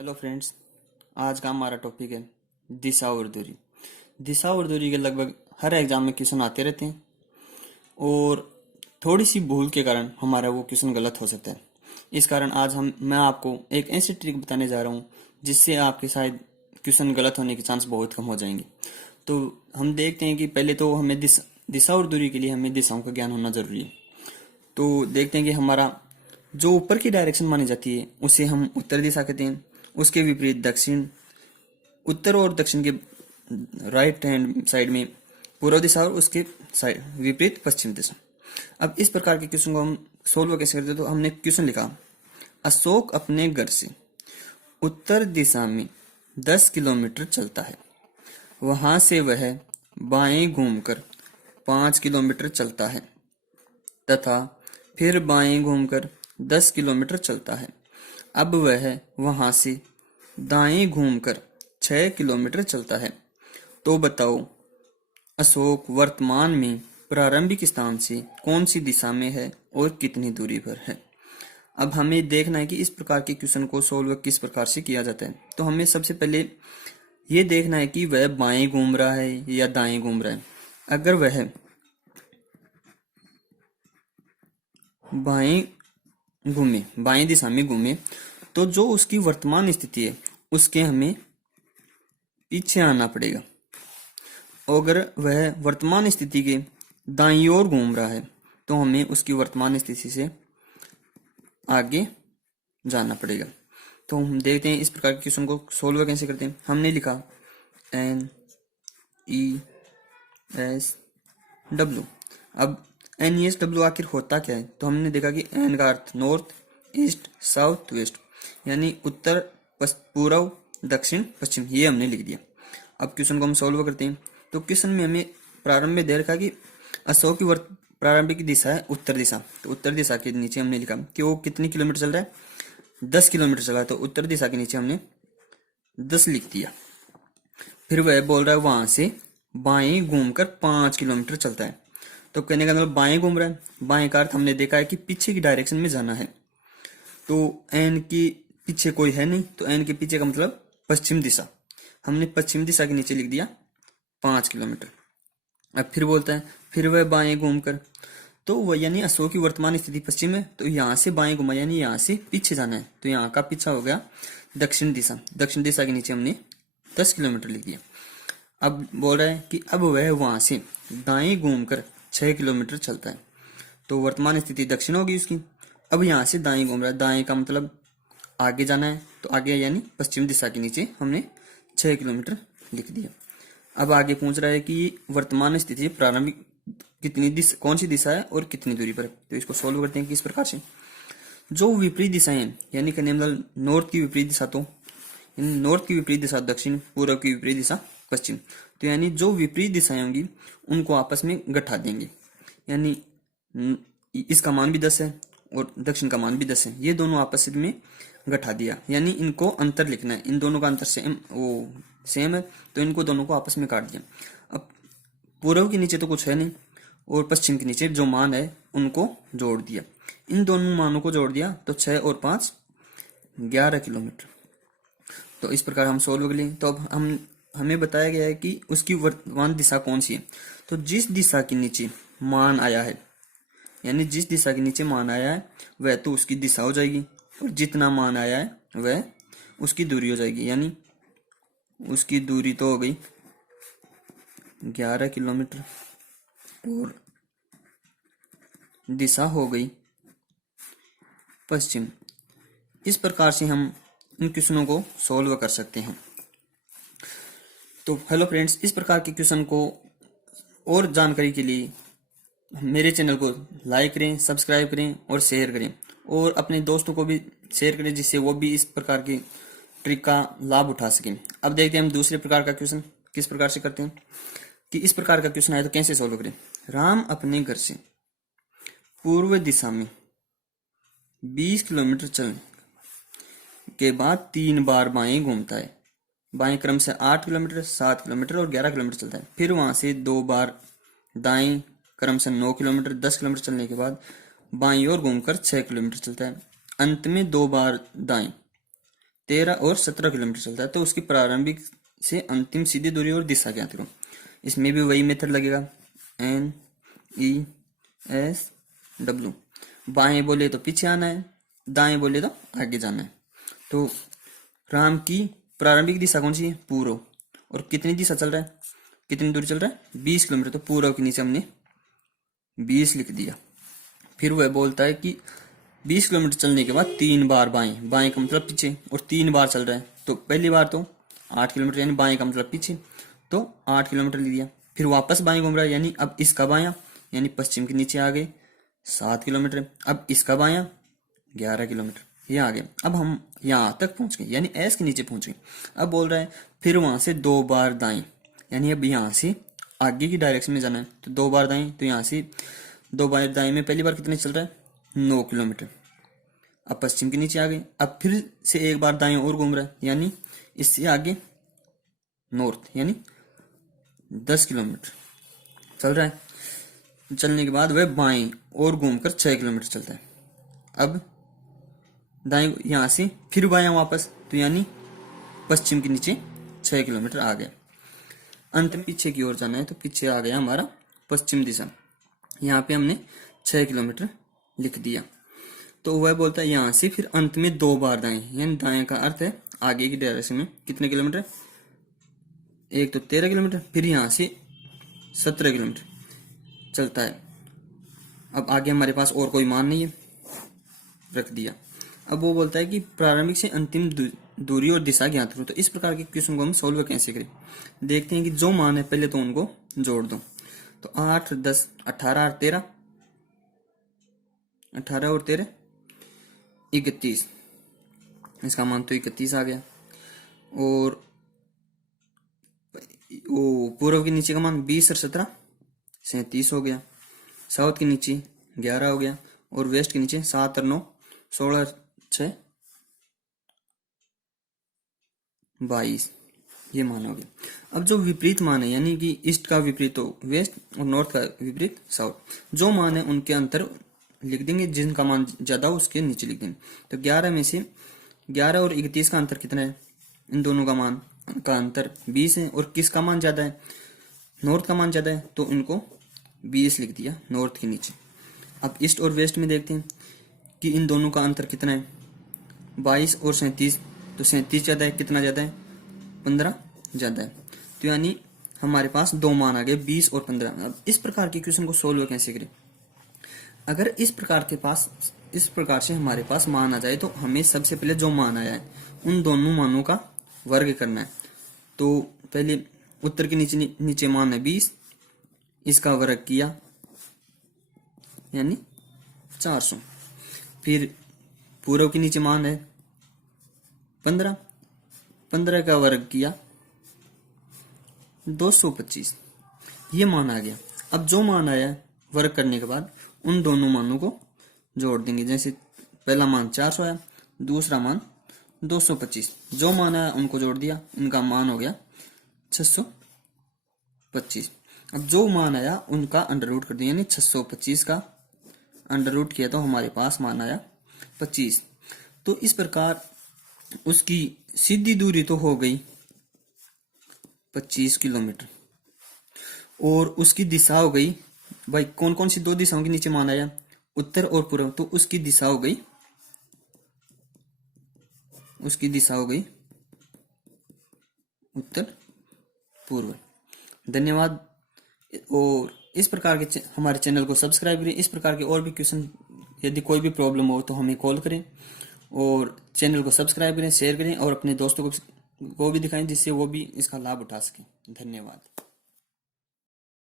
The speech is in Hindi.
Hello friends. आज का हमारा टॉपिक है दिशा और दूरी। दिशा और दूरी के लगभग हर एग्जाम में क्वेश्चन आते रहते हैं और थोड़ी सी भूल के कारण हमारा वो क्वेश्चन गलत हो सकता है। इस कारण आज मैं आपको एक ऐसी ट्रिक बताने जा रहा हूँ जिससे आपके शायद क्वेश्चन गलत होने के चांस बहुत कम हो जाएंगे। तो हम देखते हैं कि पहले तो हमें दिशा और दूरी के लिए हमें दिशाओं का ज्ञान होना जरूरी है। तो देखते हैं कि हमारा जो ऊपर की डायरेक्शन मानी जाती है उसे हम उत्तर दिशा कहते हैं। उसके विपरीत दक्षिण, उत्तर और दक्षिण के राइट हैंड साइड में पूर्व दिशा और उसके साइड विपरीत पश्चिम दिशा। अब इस प्रकार के क्वेश्चन को हम सोल्व कैसे करते हैं, तो हमने क्वेश्चन लिखा, अशोक अपने घर से उत्तर दिशा में 10 किलोमीटर चलता है। वहां से वह बाएं घूमकर 5 किलोमीटर चलता है तथा फिर बाएं घूमकर 10 किलोमीटर चलता है। अब वह वहां से दाएं घूमकर 6 किलोमीटर चलता है। तो बताओ, अशोक वर्तमान में प्रारंभिक स्थान से कौन सी दिशा में है और कितनी दूरी पर है। अब हमें देखना है कि इस प्रकार के क्वेश्चन को सोल्व किस प्रकार से किया जाता है। तो हमें सबसे पहले ये देखना है कि वह बाएं घूम रहा है या दाएं घूम रहा है। अगर वह बाएं घूमे, बाएं दिशा में घूमे, तो जो उसकी वर्तमान स्थिति है उसके हमें पीछे आना पड़ेगा। अगर वह वर्तमान स्थिति के दाईं ओर घूम रहा है तो हमें उसकी वर्तमान स्थिति से आगे जाना पड़ेगा। तो हम देखते हैं इस प्रकार के क्वेश्चन को सोल्व कैसे करते हैं। हमने लिखा NESW। अब NESW आखिर होता क्या है, तो हमने देखा कि N का अर्थ नॉर्थ, ईस्ट, साउथ, वेस्ट, यानी उत्तर, पूर्व, दक्षिण, पश्चिम, ये हमने लिख दिया। अब क्वेश्चन को हम सोल्व करते हैं। तो क्वेश्चन में हमें प्रारंभ में दे रखा कि अशोक की प्रारंभिक दिशा है उत्तर दिशा। तो उत्तर दिशा के नीचे हमने लिखा कि वो कितनी किलोमीटर चल रहा है, 10 किलोमीटर चला है। तो उत्तर दिशा के नीचे हमने 10 लिख दिया। फिर वह बोल रहा है वहां से बाएं घूमकर 5 किलोमीटर चलता है। तो कहने का मतलब बाएं घूम रहा है। बाएं का अर्थ हमने देखा है कि पीछे की डायरेक्शन में जाना है। तो एन के पीछे कोई है नहीं, तो एन के पीछे का मतलब पश्चिम दिशा। हमने पश्चिम दिशा के नीचे लिख दिया 5 किलोमीटर। अब फिर बोलता है फिर वह बाएं घूमकर, तो वह यानी अशोक की वर्तमान स्थिति पश्चिम है, तो यहाँ से बाएं घुमा यानी यहाँ से पीछे जाना है। तो यहाँ का पीछा हो गया दक्षिण दिशा। दक्षिण दिशा के नीचे हमने 10 किलोमीटर लिख दिया। अब बोल रहा है कि अब वह वहां से दाएं घूमकर 6 किलोमीटर चलता है। तो वर्तमान स्थिति दक्षिण होगी उसकी। अब यहाँ से दाएं घूम रहा है, दाएं का मतलब आगे जाना है, तो आगे यानी पश्चिम दिशा के नीचे हमने 6 किलोमीटर लिख दिया। अब आगे पूछ रहा है कि वर्तमान स्थिति प्रारंभिक कितनी दिशा, कौन सी दिशा है और कितनी दूरी पर है। तो इसको सोल्व करते हैं किस प्रकार से। जो विपरीत दिशाएं हैं, यानी कहने मतलब नॉर्थ की विपरीत दिशा, तो नॉर्थ की विपरीत दिशा दक्षिण, पूर्व की विपरीत दिशा पश्चिम। तो यानी जो विपरीत दिशाएं होंगी उनको आपस में गठा देंगे। यानी इसका मान भी 10 है और दक्षिण का मान भी 10 है, ये दोनों आपस में गठा दिया। यानी इनको अंतर लिखना है, इन दोनों का अंतर सेम है, तो इनको दोनों को आपस में काट दिया। अब पूर्व के नीचे तो कुछ है नहीं और पश्चिम के नीचे जो मान है उनको जोड़ दिया। इन दोनों मानों को जोड़ दिया तो 6 और 5 11 किलोमीटर। तो इस प्रकार हम सोल्व कर लें। तो अब हमें बताया गया है कि उसकी वर्तमान दिशा कौन सी है। तो जिस दिशा के नीचे मान आया है, यानी जिस दिशा के नीचे मान आया है वह तो उसकी दिशा हो जाएगी, और जितना मान आया है वह उसकी दूरी हो जाएगी। यानी उसकी दूरी तो हो गई 11 किलोमीटर और दिशा हो गई पश्चिम। इस प्रकार से हम इन क्वेश्चनों को सॉल्व कर सकते हैं। तो हेलो फ्रेंड्स, इस प्रकार के क्वेश्चन को और जानकारी के लिए मेरे चैनल को लाइक करें, सब्सक्राइब करें और शेयर करें, और अपने दोस्तों को भी शेयर करें जिससे वो भी इस प्रकार की ट्रिक का लाभ उठा सकें। अब देखते हैं हम दूसरे प्रकार का क्वेश्चन किस प्रकार से करते हैं। कि इस प्रकार का क्वेश्चन आया तो कैसे सोल्व करें। राम अपने घर से पूर्व दिशा में 20 किलोमीटर चलने के बाद 3 बार बाएं घूमता है। बाएं क्रम से 8 किलोमीटर, 7 किलोमीटर और 11 किलोमीटर चलता है। फिर वहां से 2 बार दाएं क्रम से 9 किलोमीटर, 10 किलोमीटर चलने के बाद बाईं ओर घूमकर 6 किलोमीटर चलता है। अंत में 2 बार दाएं 13 और 17 किलोमीटर चलता है, तो उसकी प्रारंभिक से अंतिम सीधी दूरी और दिशा ज्ञात करो। इसमें भी वही मेथड लगेगा, NESW। बाएं बोले तो पीछे आना है, दाएं बोले तो आगे जाना है। तो राम की प्रारंभिक दिशा कौन सी है? पूर्व। और कितनी दिशा चल रहा है, कितनी दूरी चल रहा है? 20 किलोमीटर। तो पूर्व के नीचे हमने 20 लिख दिया। फिर वह बोलता है कि 20 किलोमीटर चलने के बाद 3 बार बाएं, बाएं का मतलब पीछे, और 3 बार चल रहा है। तो पहली बार तो 8 किलोमीटर, यानी बाएं का मतलब पीछे, तो 8 किलोमीटर ले दिया। फिर वापस बाएं घूम रहा है, यानी अब इसका बायां, यानी पश्चिम के नीचे आ गए 7 किलोमीटर। अब इसका बायां 11 किलोमीटर, ये आ गए। अब हम यहाँ तक पहुंच गए, यानी एस के नीचे पहुंच गए। अब बोल रहा है फिर वहां से 2 बार दाएं, यानी अब यहाँ से आगे की डायरेक्शन में जाना है। तो 2 बार दाएं, तो यहाँ से 2 बार दाएं में पहली बार कितने चल रहा है? 9 किलोमीटर। अब पश्चिम के नीचे आ गए। अब फिर से एक बार दाएं और घूम रहा है, यानी इससे आगे नॉर्थ, यानी 10 किलोमीटर चल रहा है। चलने के बाद वह बाएं और घूमकर 6 किलोमीटर चलता है। अब दाएं यहां से फिर बायां वापस, तो यानी पश्चिम के नीचे 6 किलोमीटर आ गया। अंत में पीछे की ओर जाना है, तो पीछे आ गया हमारा पश्चिम दिशा। यहाँ पे हमने 6 किलोमीटर लिख दिया। तो वह बोलता है यहाँ से फिर अंत में 2 बार दाएं, यानी दाएं का अर्थ है आगे की डायरेक्शन में कितने किलोमीटर? एक तो 13 किलोमीटर, फिर यहाँ से 17 किलोमीटर चलता है। अब आगे हमारे पास और कोई मान नहीं है, रख दिया। अब वो बोलता है कि प्रारंभिक से अंतिम दूरी और दिशा ज्ञात करो। तो इस प्रकार के क्वेश्चन को हम सॉल्व कैसे करें? देखते हैं कि जो मान है पहले तो उनको जोड़ दो। तो 8, 10, 18 और 13, 18 और 13 31, इसका मान तो 31 आ गया। और वो पूर्व के नीचे का मान 20 और 17 37 हो गया। साउथ के नीचे 11 हो गया, और वेस्ट के नीचे 7 और 9 16 6 22, ये मान हो गया। अब जो विपरीत मान है, यानी कि ईस्ट का विपरीत तो वेस्ट और नॉर्थ का विपरीत साउथ, जो मान है उनके अंतर लिख देंगे, जिनका मान ज्यादा हो उसके नीचे लिख देंगे। तो 11 में से 11 और 31 का अंतर कितना है? इन दोनों का मान का अंतर 20 है। और किसका मान ज्यादा है? नॉर्थ का मान ज्यादा है, तो इनको 20 लिख दिया नॉर्थ के नीचे। अब ईस्ट और वेस्ट में देखते हैं कि इन दोनों का अंतर कितना है? 22 और 37, तो 37 ज्यादा है, कितना ज्यादा है? 15 ज्यादा है। तो यानी हमारे पास 2 मान आ गए, 20 और 15। अब इस प्रकार के क्वेश्चन को सोल्व कैसे करें? अगर इस प्रकार से हमारे पास मान आ जाए, तो हमें सबसे पहले जो मान आया है उन दोनों मानों का वर्ग करना है। तो पहले उत्तर के नीचे मान है 20, इसका वर्ग किया यानी 400। फिर पूर्व के नीचे मान है 15, 15 का वर्ग किया 225, ये मान आ गया। अब जो मान आया वर्ग करने के बाद उन दोनों मानों को जोड़ देंगे। जैसे पहला मान 400 आया, दूसरा मान 225, जो मान आया उनको जोड़ दिया, इनका मान हो गया 625। अब जो मान आया उनका अंडर रूट कर दिया, यानी 625 का अंडर रूट किया तो हमारे पास मान आया 25। तो इस प्रकार उसकी सीधी दूरी तो हो गई 25 किलोमीटर, और उसकी दिशा हो गई, भाई कौन कौन सी 2 दिशाओं के नीचे मान आया? उत्तर और पूर्व, तो उसकी दिशा हो गई उत्तर पूर्व। धन्यवाद। और इस प्रकार के हमारे चैनल को सब्सक्राइब करें। इस प्रकार के और भी क्वेश्चन, यदि कोई भी प्रॉब्लम हो तो हमें कॉल करें, और चैनल को सब्सक्राइब करें, शेयर करें और अपने दोस्तों को भी दिखाएं, जिससे वो भी इसका लाभ उठा सकें। धन्यवाद।